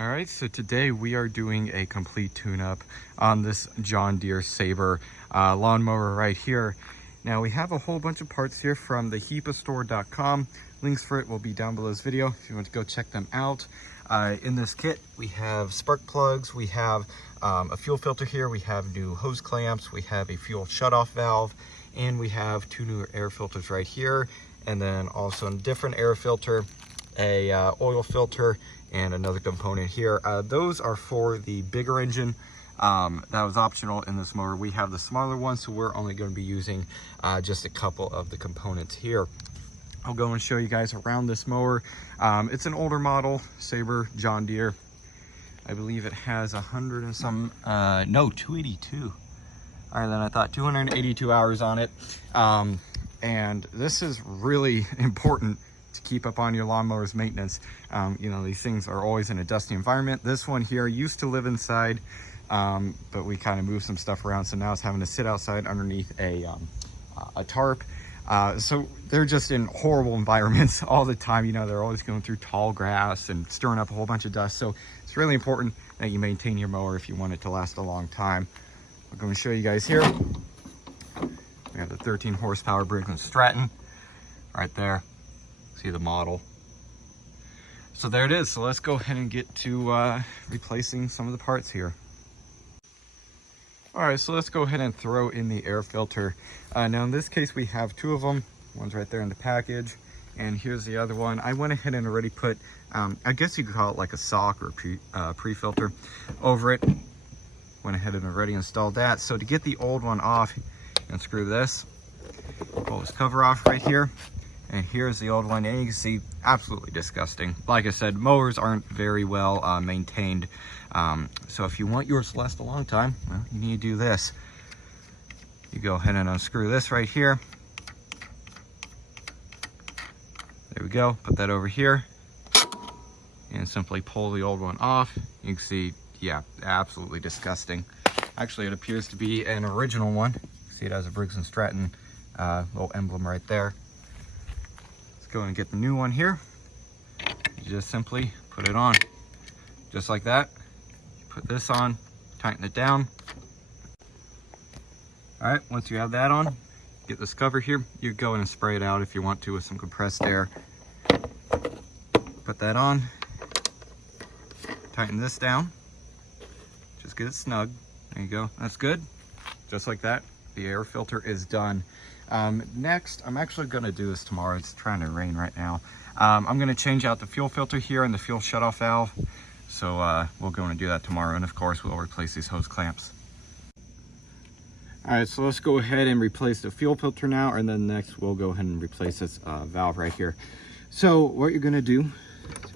All right, so today we are doing a complete tune-up on this John Deere Sabre lawnmower right here. Now we have a whole bunch of parts here from the Hipastore.com. Links for it will be down below this video if you want to go check them out. In this kit, we have spark plugs, we have a fuel filter here, we have new hose clamps, we have a fuel shutoff valve, and we have two new air filters right here. And then also a different air filter, a oil filter, and another component here. Those are for the bigger engine. That was optional in this mower. We have the smaller one, so we're only going to be using just a couple of the components here. I'll go and show you guys around this mower. It's an older model, Sabre, John Deere. I believe it has 100 and some, no, 282. All right, then I thought 282 hours on it. And this is really important to keep up on your lawnmower's maintenance. You know, these things are always in a dusty environment. This one here used to live inside, but we kind of moved some stuff around, so now it's having to sit outside underneath a tarp. So they're just in horrible environments all the time. You know, they're always going through tall grass and stirring up a whole bunch of dust. So it's really important that you maintain your mower if you want it to last a long time. I'm going to show you guys here. We have the 13 horsepower Briggs & Stratton right there. See the model. So there it is. So let's go ahead and get to replacing some of the parts here. All right, so let's go ahead and throw in the air filter. Now in this case, we have two of them. One's right there in the package, and here's the other one. I went ahead and already put, I guess you could call it like a sock or pre-filter over it. Went ahead and already installed that. So to get the old one off, unscrew this, pull this cover off right here. And here's the old one, and you can see, absolutely disgusting. Like I said, mowers aren't very well maintained. So if you want yours to last a long time, well, you need to do this. You go ahead and unscrew this right here. There we go, put that over here. And simply pull the old one off. You can see, yeah, absolutely disgusting. Actually, it appears to be an original one. See, it has a Briggs & Stratton little emblem right there. Go and get the new one here. You just simply put it on just like that. You put this on, tighten it down. All right, once you have that on, get this cover here. You go in and spray it out if you want to with some compressed air. Put that on, tighten this down, just get it snug. There you go, that's good. Just like that, the air filter is done. Next, I'm actually going to do this tomorrow. It's trying to rain right now. I'm going to change out the fuel filter here and the fuel shutoff valve. So we'll go and do that tomorrow. And of course, we'll replace these hose clamps. All right, so let's go ahead and replace the fuel filter now. And then next, we'll go ahead and replace this valve right here. So what you're going to do is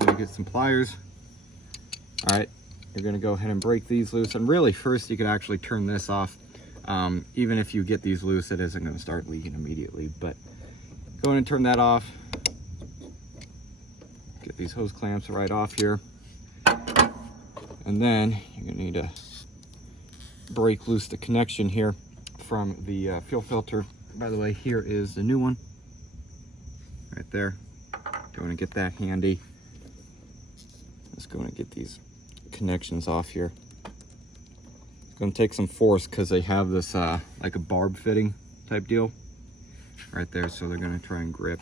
you're going to get some pliers. All right, you're going to go ahead and break these loose. And really, first, you can actually turn this off. Even if you get these loose, it isn't going to start leaking immediately, but go ahead and turn that off. Get these hose clamps right off here. And then you're going to need to break loose the connection here from the fuel filter. By the way, here is the new one right there. Don't want to get that handy. Let's go and get these connections off here. Going to take some force because they have this like a barb fitting type deal right there, so they're going to try and grip.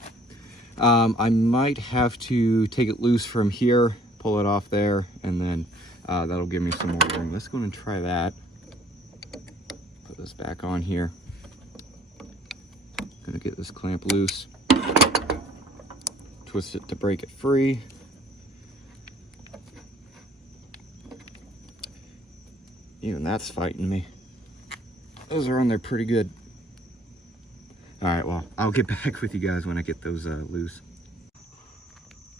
I might have to take it loose from here, pull it off there, and then that'll give me some more room. Let's go and try that. Put this back on here. Going to get this clamp loose, twist it to break it free. Even that's fighting me. Those are on there pretty good. All right, well, I'll get back with you guys when I get those loose.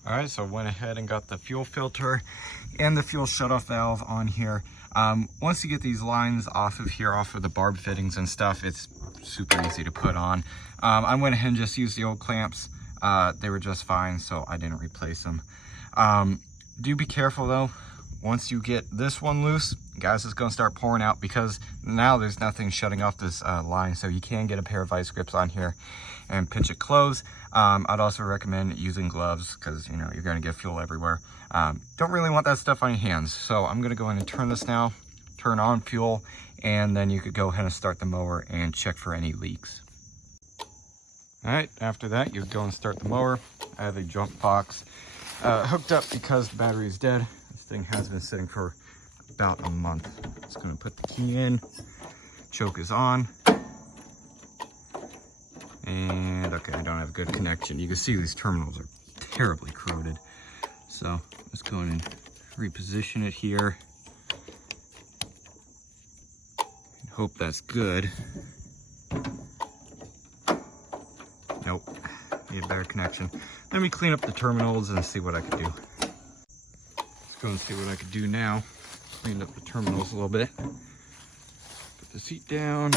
All right, so I went ahead and got the fuel filter and the fuel shutoff valve on here. Once you get these lines off of here, off of the barb fittings and stuff, it's super easy to put on. I went ahead and just used the old clamps. They were just fine, so I didn't replace them. Do be careful though once you get this one loose, guys, it's going to start pouring out because now there's nothing shutting off this line. So you can get a pair of vice grips on here and pinch it close. I'd also recommend using gloves because, you know, you're going to get fuel everywhere. Don't really want that stuff on your hands. So I'm going to go ahead and turn this now, turn on fuel, and then you could go ahead and start the mower and check for any leaks. All right, after that, you go and start the mower. I have a jump box hooked up because the battery is dead. This thing has been sitting for about a month. Just gonna put the key in, choke is on. And okay, I don't have a good connection. You can see these terminals are terribly corroded. So let's go and reposition it here. And hope that's good. Nope, need a better connection. Let me clean up the terminals and see what I could do. Let's go and see what I could do now. Clean up the terminals a little bit. Put the seat down.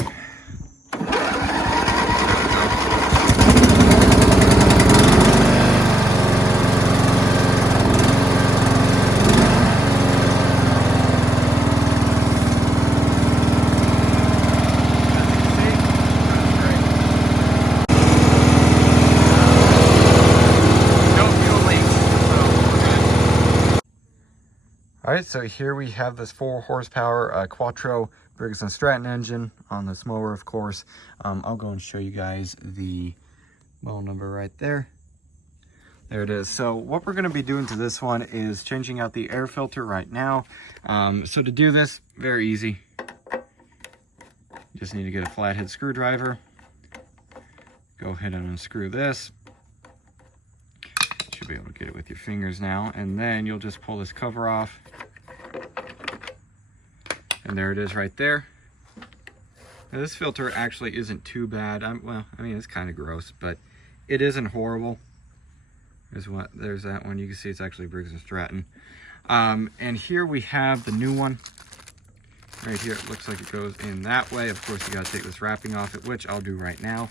All right, so here we have this 4 horsepower Quattro Briggs & Stratton engine on this mower, of course. I'll go and show you guys the model number right there. There it is. So what we're going to be doing to this one is changing out the air filter right now. So to do this, very easy. You just need to get a flathead screwdriver. Go ahead and unscrew this. Should be able to get it with your fingers now, and then you'll just pull this cover off, and there it is right there. Now, this filter actually isn't too bad. Well, I mean, it's kind of gross, but it isn't horrible. There's that one. You can see it's actually Briggs & Stratton. And here we have the new one right here. It looks like it goes in that way. Of course, you got to take this wrapping off it, which I'll do right now.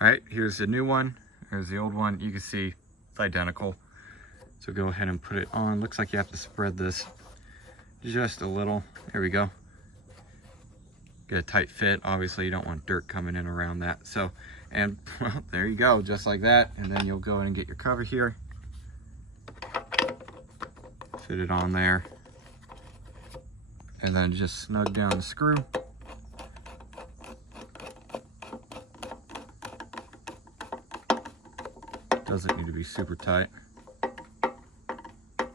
All right, here's the new one. There's the old one. You can see it's identical. So go ahead and put it on. Looks like you have to spread this just a little. There we go. Get a tight fit. Obviously, you don't want dirt coming in around that. So, and well, there you go, just like that. And then you'll go in and get your cover here. Fit it on there. And then just snug down the screw. Doesn't need to be super tight. There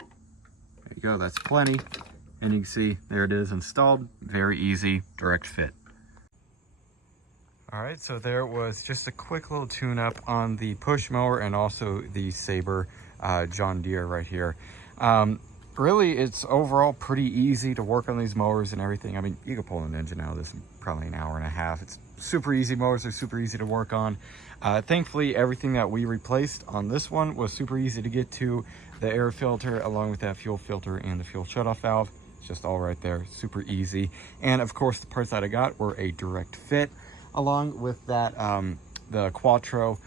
you go, that's plenty. And you can see, there it is installed. Very easy, direct fit. All right, so there was just a quick little tune-up on the push mower and also the Saber John Deere right here. Really, it's overall pretty easy to work on these mowers and everything. I mean, you could pull an engine out of this in probably an hour and a half. It's super easy. Mowers are super easy to work on. Thankfully, everything that we replaced on this one was super easy to get to. The air filter, along with that fuel filter and the fuel shutoff valve, it's just all right there, super easy. And of course, the parts that I got were a direct fit, along with that the Quattro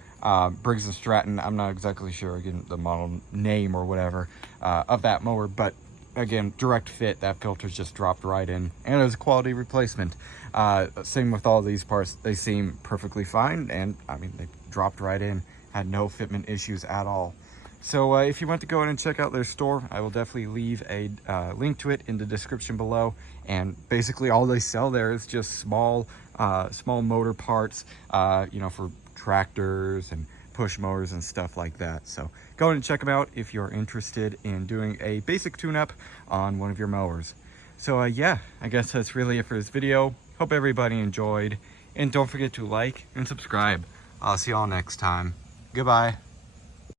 Briggs & Stratton. I'm not exactly sure, again, the model name or whatever of that mower, but again, direct fit. That filter's just dropped right in, and it was a quality replacement. Same with all these parts. They seem perfectly fine, and I mean, they dropped right in, had no fitment issues at all. So if you want to go in and check out their store, I will definitely leave a link to it in the description below. And basically all they sell there is just small motor parts, you know, for tractors and push mowers and stuff like that. So go in and check them out if you're interested in doing a basic tune-up on one of your mowers. So yeah, I guess that's really it for this video. Hope everybody enjoyed, and don't forget to like and subscribe. I'll see y'all next time. Goodbye.